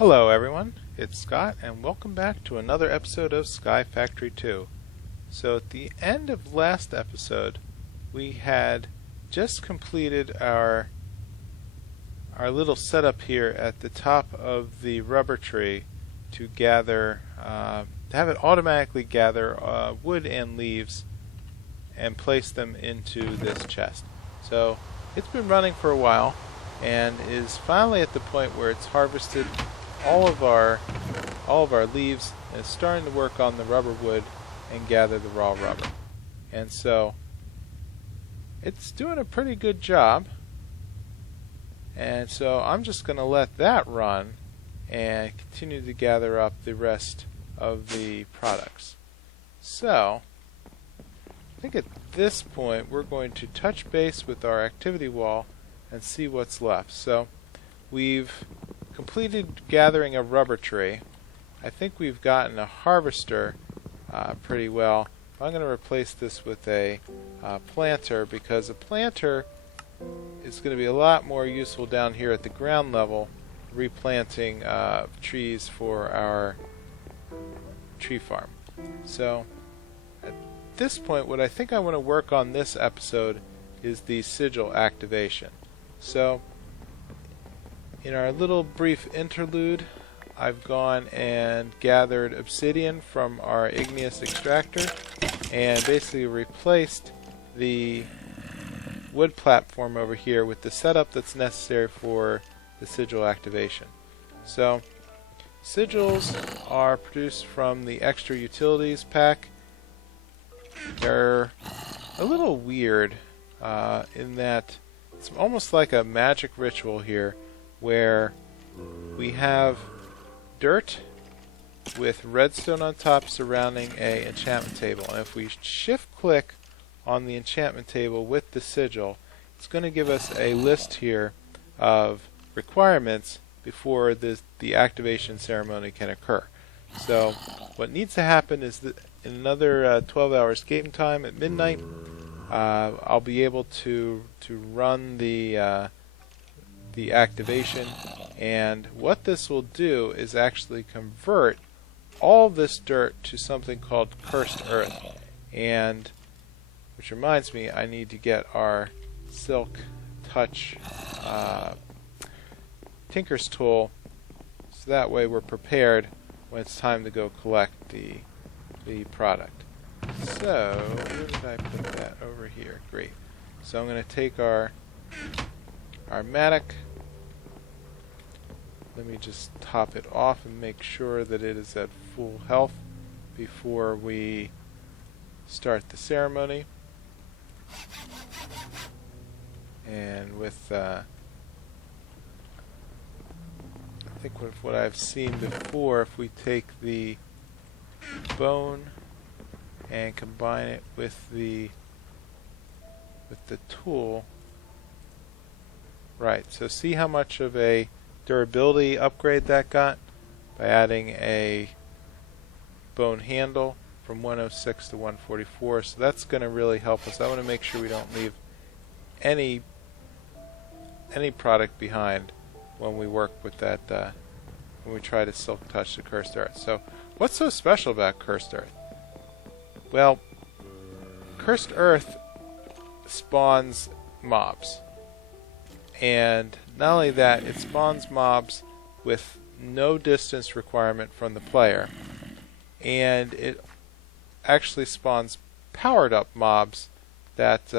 Hello everyone, it's Scott and welcome back to another episode of Sky Factory 2. So at the end of last episode we had just completed our little setup here at the top of the rubber tree to gather, to have it automatically gather wood and leaves and place them into this chest. So it's been running for a while and is finally at the point where it's harvested all of our leaves and is starting to work on the rubber wood and gather the raw rubber. And so it's doing a pretty good job. And so I'm just going to let that run and continue to gather up the rest of the products. So I think at this point we're going to touch base with our activity wall and see what's left. So we've completed gathering a rubber tree. I think we've gotten a harvester pretty well. I'm going to replace this with a planter because a planter is going to be a lot more useful down here at the ground level, replanting trees for our tree farm. So at this point what I think I want to work on this episode is the Sigil Activation. So in our little brief interlude, I've gone and gathered obsidian from our igneous extractor and basically replaced the wood platform over here with the setup that's necessary for the Sigil Activation. So sigils are produced from the extra utilities pack. They're a little weird in that it's almost like a magic ritual here, where we have dirt with redstone on top surrounding a enchantment table, and if we shift click on the enchantment table with the sigil, it's going to give us a list here of requirements before the activation ceremony can occur. So what needs to happen is that in another 12 hours game time at midnight, I'll be able to run the activation, and what this will do is actually convert all this dirt to something called cursed earth. And which reminds me, I need to get our silk touch tinker's tool, so that way we're prepared when it's time to go collect the product. So where did I put that? Over here. Great. So I'm going to take our mattock. Let me just top it off and make sure that it is at full health before we start the ceremony. And with I think with what I've seen before, if we take the bone and combine it with the tool, right, so see how much of a durability upgrade that got by adding a bone handle from 106 to 144. So that's going to really help us. I want to make sure we don't leave any product behind when we work with that, when we try to silk touch the cursed earth. So what's so special about cursed earth? Well, cursed earth spawns mobs. And not only that, it spawns mobs with no distance requirement from the player, and it actually spawns powered up mobs that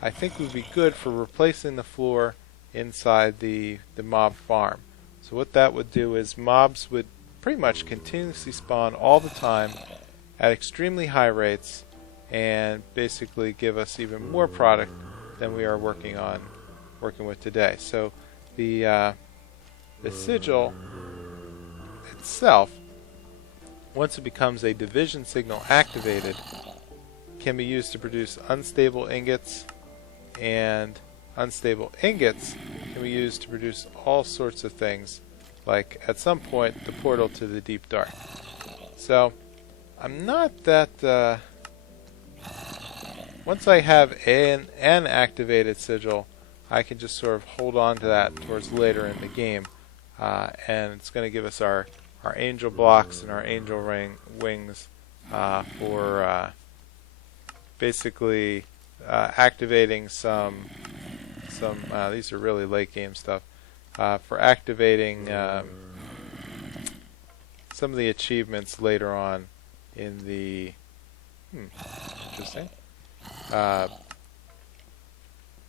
I think would be good for replacing the floor inside the mob farm. So what that would do is mobs would pretty much continuously spawn all the time at extremely high rates and basically give us even more product than we are working with today. So the sigil itself, once it becomes a division signal activated, can be used to produce unstable ingots, and unstable ingots can be used to produce all sorts of things, like at some point the portal to the deep dark. So I'm not that once I have an activated sigil, I can just sort of hold on to that towards later in the game. and it's going to give us our angel blocks and our angel wings for basically activating some these are really late game stuff, for activating some of the achievements later on in the interesting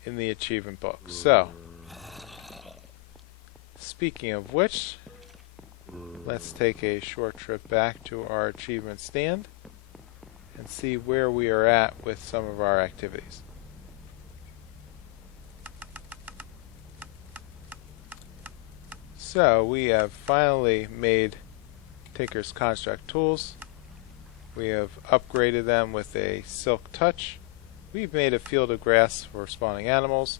in the achievement book. So speaking of which, let's take a short trip back to our achievement stand and see where we are at with some of our activities. So we have finally made Tinker's Construct tools. We have upgraded them with a Silk Touch. We've made a field of grass for spawning animals.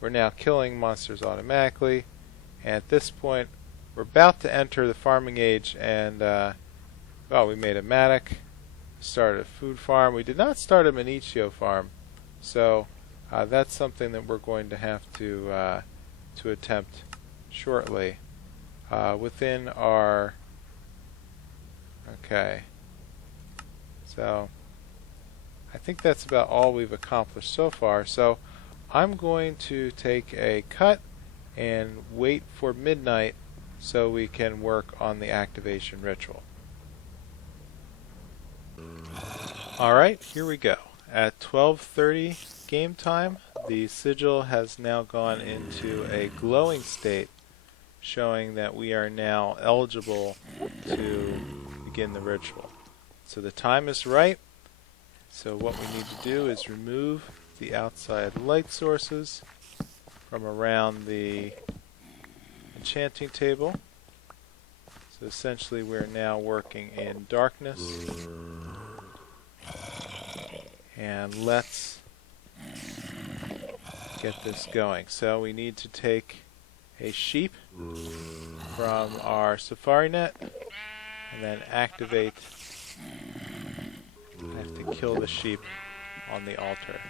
We're now killing monsters automatically. And at this point, we're about to enter the farming age, and well, we made a mattock, started a food farm. We did not start a Minicio farm, so that's something that we're going to have to attempt shortly. Within our so I think that's about all we've accomplished so far. So I'm going to take a cut and wait for midnight so we can work on the activation ritual. Alright, here we go. At 12:30 game time, the sigil has now gone into a glowing state, showing that we are now eligible to begin the ritual. So the time is right. So what we need to do is remove the outside light sources from around the enchanting table. So essentially we're now working in darkness. And let's get this going. So we need to take a sheep from our safari net and then activate. I have to kill the sheep on the altar.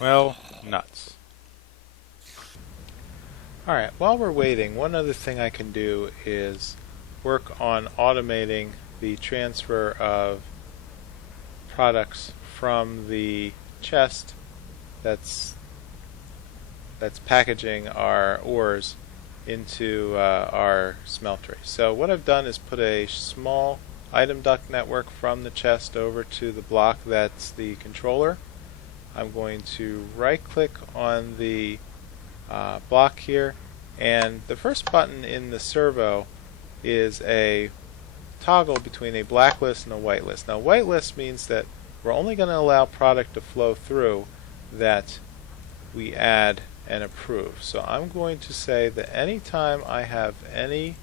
Well, nuts. Alright, while we're waiting, one other thing I can do is work on automating the transfer of products from the chest that's packaging our ores into our smeltery. So what I've done is put a small item duct network from the chest over to the block that's the controller. I'm going to right click on the block here, and the first button in the servo is a toggle between a blacklist and a whitelist. Now whitelist means that we're only going to allow product to flow through that we add and approve. So I'm going to say that anytime I have any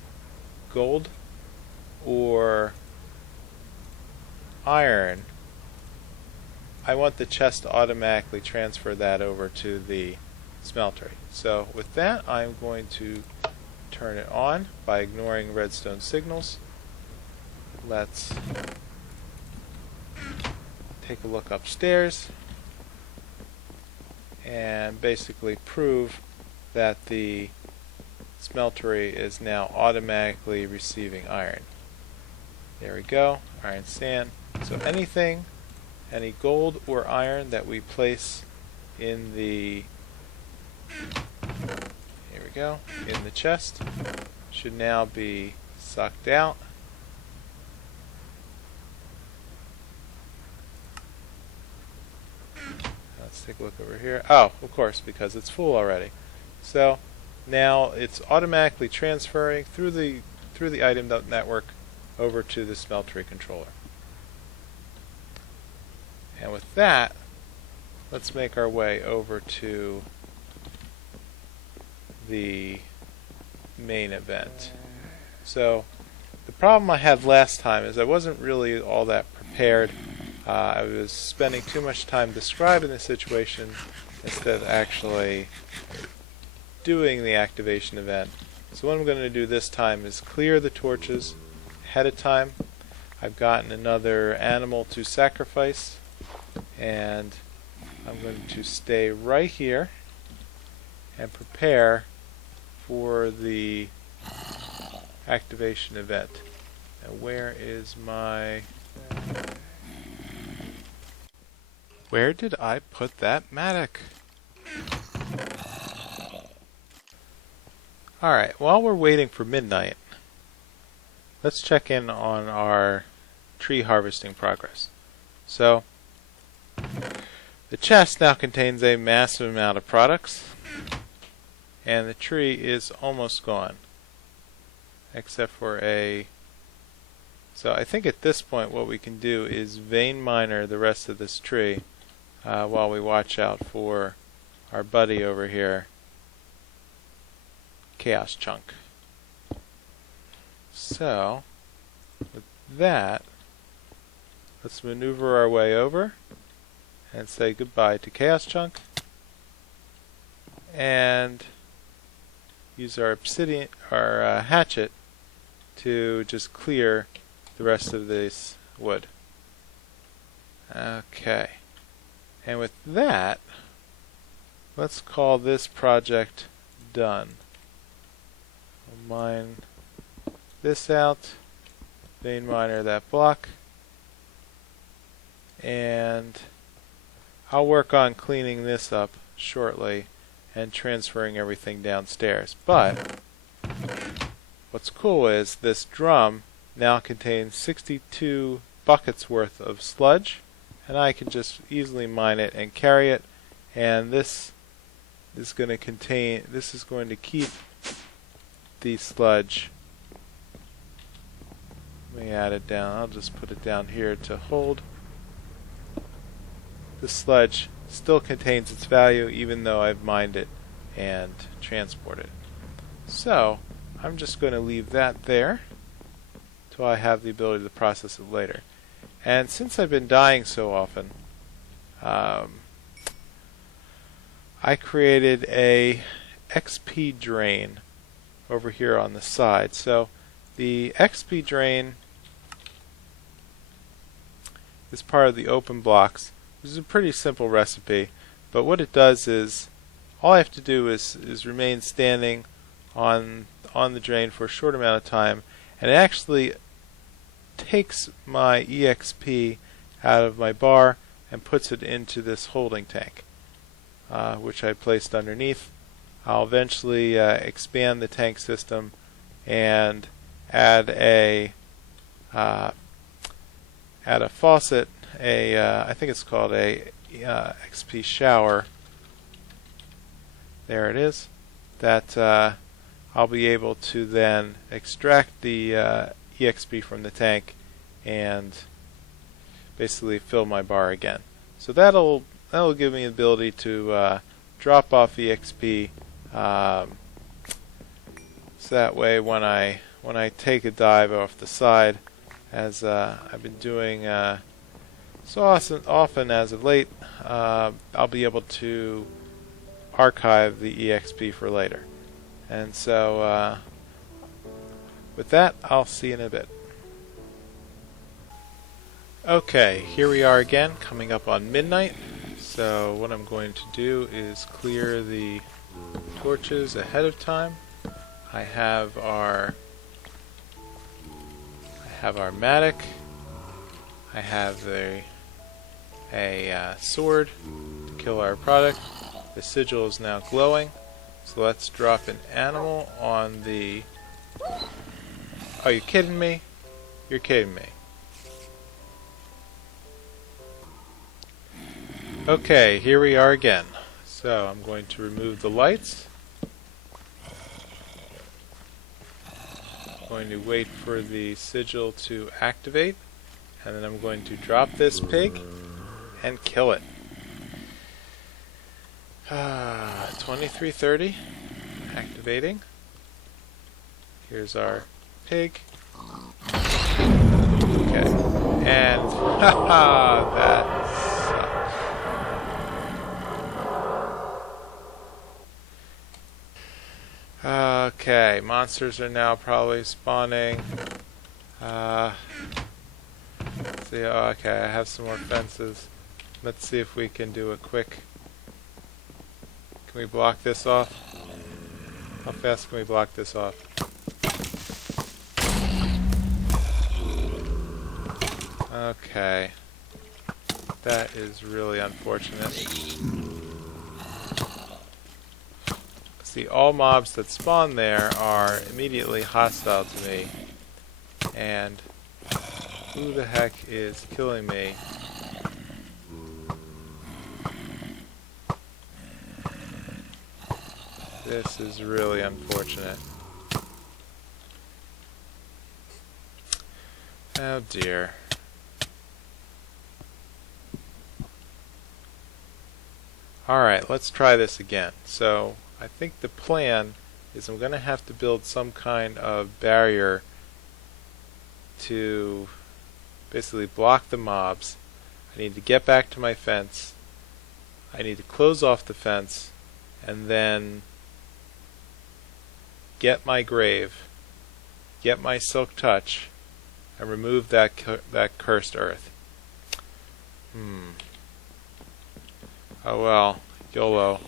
gold or iron, I want the chest to automatically transfer that over to the smeltery. So with that, I'm going to turn it on by ignoring redstone signals. Let's take a look upstairs and basically prove that the smeltery is now automatically receiving iron. There we go, iron sand. So anything, any gold or iron that we place in the, here we go, in the chest should now be sucked out. Let's take a look over here. Oh, of course, because it's full already. So now it's automatically transferring through the item network over to the smeltery controller. And with that, let's make our way over to the main event. So the problem I had last time is I wasn't really all that prepared. I was spending too much time describing the situation instead of actually doing the activation event. So what I'm going to do this time is clear the torches ahead of time. I've gotten another animal to sacrifice, and I'm going to stay right here and prepare for the activation event. Now where is my... Where did I put that mattock? Alright, while we're waiting for midnight, let's check in on our tree harvesting progress. So, the chest now contains a massive amount of products, and the tree is almost gone, except for a... So I think at this point what we can do is vein miner the rest of this tree while we watch out for our buddy over here, Chaos Chunk. So, with that, let's maneuver our way over and say goodbye to Chaos Chunk, and use our obsidian, our hatchet, to just clear the rest of this wood. Okay, and with that, let's call this project done. We'll mine this out, vein miner that block, and I'll work on cleaning this up shortly and transferring everything downstairs. But what's cool is this drum now contains 62 buckets worth of sludge, and I can just easily mine it and carry it, and this is going to keep the sludge. Let me add it down. I'll just put it down here to hold. The sludge still contains its value even though I've mined it and transported it. So I'm just going to leave that there till I have the ability to process it later. And since I've been dying so often, I created a XP drain over here on the side. So the XP drain is part of the open blocks. This is a pretty simple recipe, but what it does is all I have to do is remain standing on the drain for a short amount of time, and it actually takes my EXP out of my bar and puts it into this holding tank, which I placed underneath. I'll eventually expand the tank system and add a faucet, I think it's called a XP shower. There it is. That I'll be able to then extract the EXP from the tank and basically fill my bar again. So that'll give me the ability to drop off EXP. So that way, when I take a dive off the side, as I've been doing so often as of late, I'll be able to archive the EXP for later. And so with that, I'll see you in a bit. Okay, here we are again, coming up on midnight. So what I'm going to do is clear the torches ahead of time. I have our mattock. I have a sword to kill our product. The sigil is now glowing. So let's drop an animal on the... Are you kidding me? You're kidding me. Okay, here we are again. So I'm going to remove the lights. I'm going to wait for the sigil to activate, and then I'm going to drop this pig and kill it. 2330 activating. Here's our pig. Okay, and haha, that sucked. Okay, monsters are now probably spawning. Let's see, okay, I have some more fences. Let's see if we can do a quick... Can we block this off? How fast can we block this off? Okay. That is really unfortunate. See, all mobs that spawn there are immediately hostile to me. And who the heck is killing me? This is really unfortunate. Oh dear. Alright, let's try this again. So, I think the plan is I'm going to have to build some kind of barrier to basically block the mobs. I need to get back to my fence. I need to close off the fence and then get my grave, get my silk touch, and remove that cursed earth. Oh well, YOLO.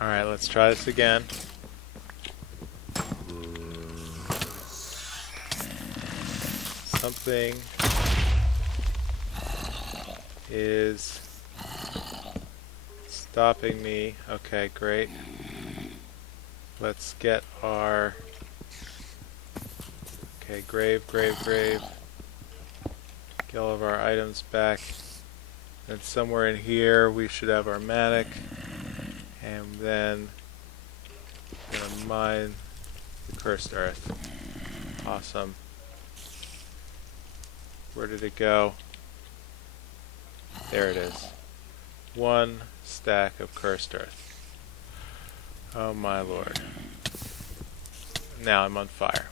Alright, let's try this again. Something is stopping me. Okay, great. Let's get our... Okay, grave. Get all of our items back. And somewhere in here we should have our manic. And then I'm gonna mine the cursed earth. Awesome. Where did it go? There it is. 1 stack of cursed earth. Oh my lord. Now I'm on fire.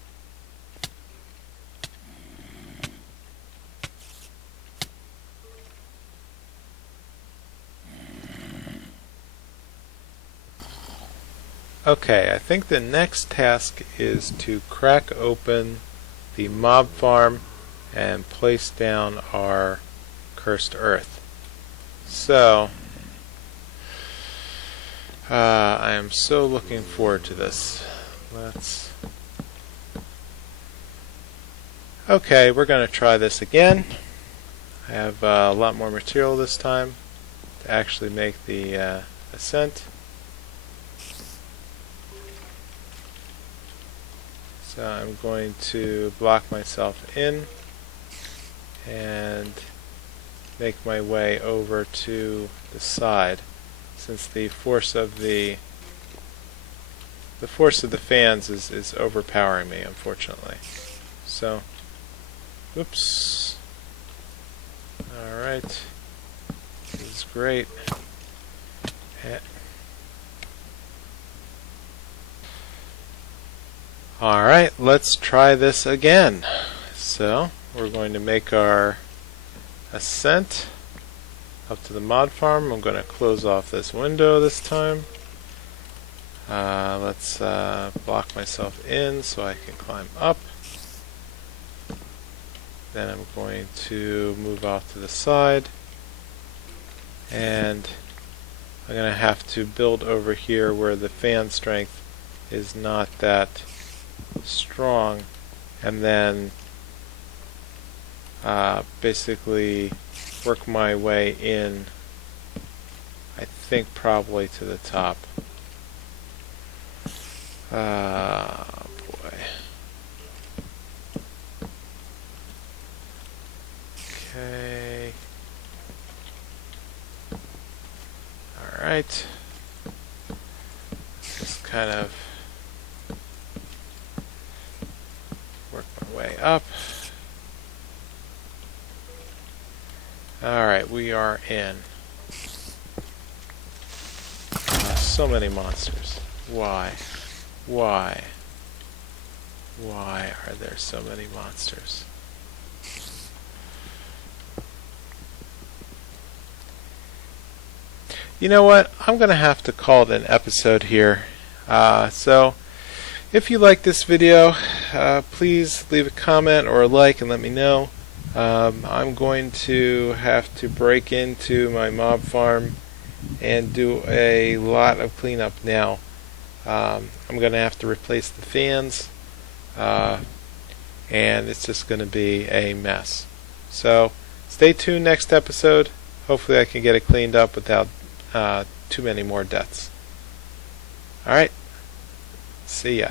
Okay, I think the next task is to crack open the mob farm and place down our cursed earth. So, I am so looking forward to this. Okay, we're going to try this again. I have a lot more material this time to actually make the ascent. So I'm going to block myself in and make my way over to the side, since the force of the fans is overpowering me, unfortunately. So, oops. Alright. This is great. Alright, let's try this again. So, we're going to make our ascent up to the mod farm. I'm going to close off this window this time. Let's block myself in so I can climb up. Then I'm going to move off to the side. And I'm going to have to build over here where the fan strength is not that strong, and then basically work my way in, I think probably to the top. Boy. Okay. Alright. Just kind of work my way up. Alright, we are in. So many monsters. Why? Why? Why are there so many monsters? You know what? I'm going to have to call it an episode here. So, If you like this video, please leave a comment or a like and let me know. I'm going to have to break into my mob farm and do a lot of cleanup now. I'm going to have to replace the fans, and it's just going to be a mess. So stay tuned next episode. Hopefully I can get it cleaned up without too many more deaths. Alright, see ya.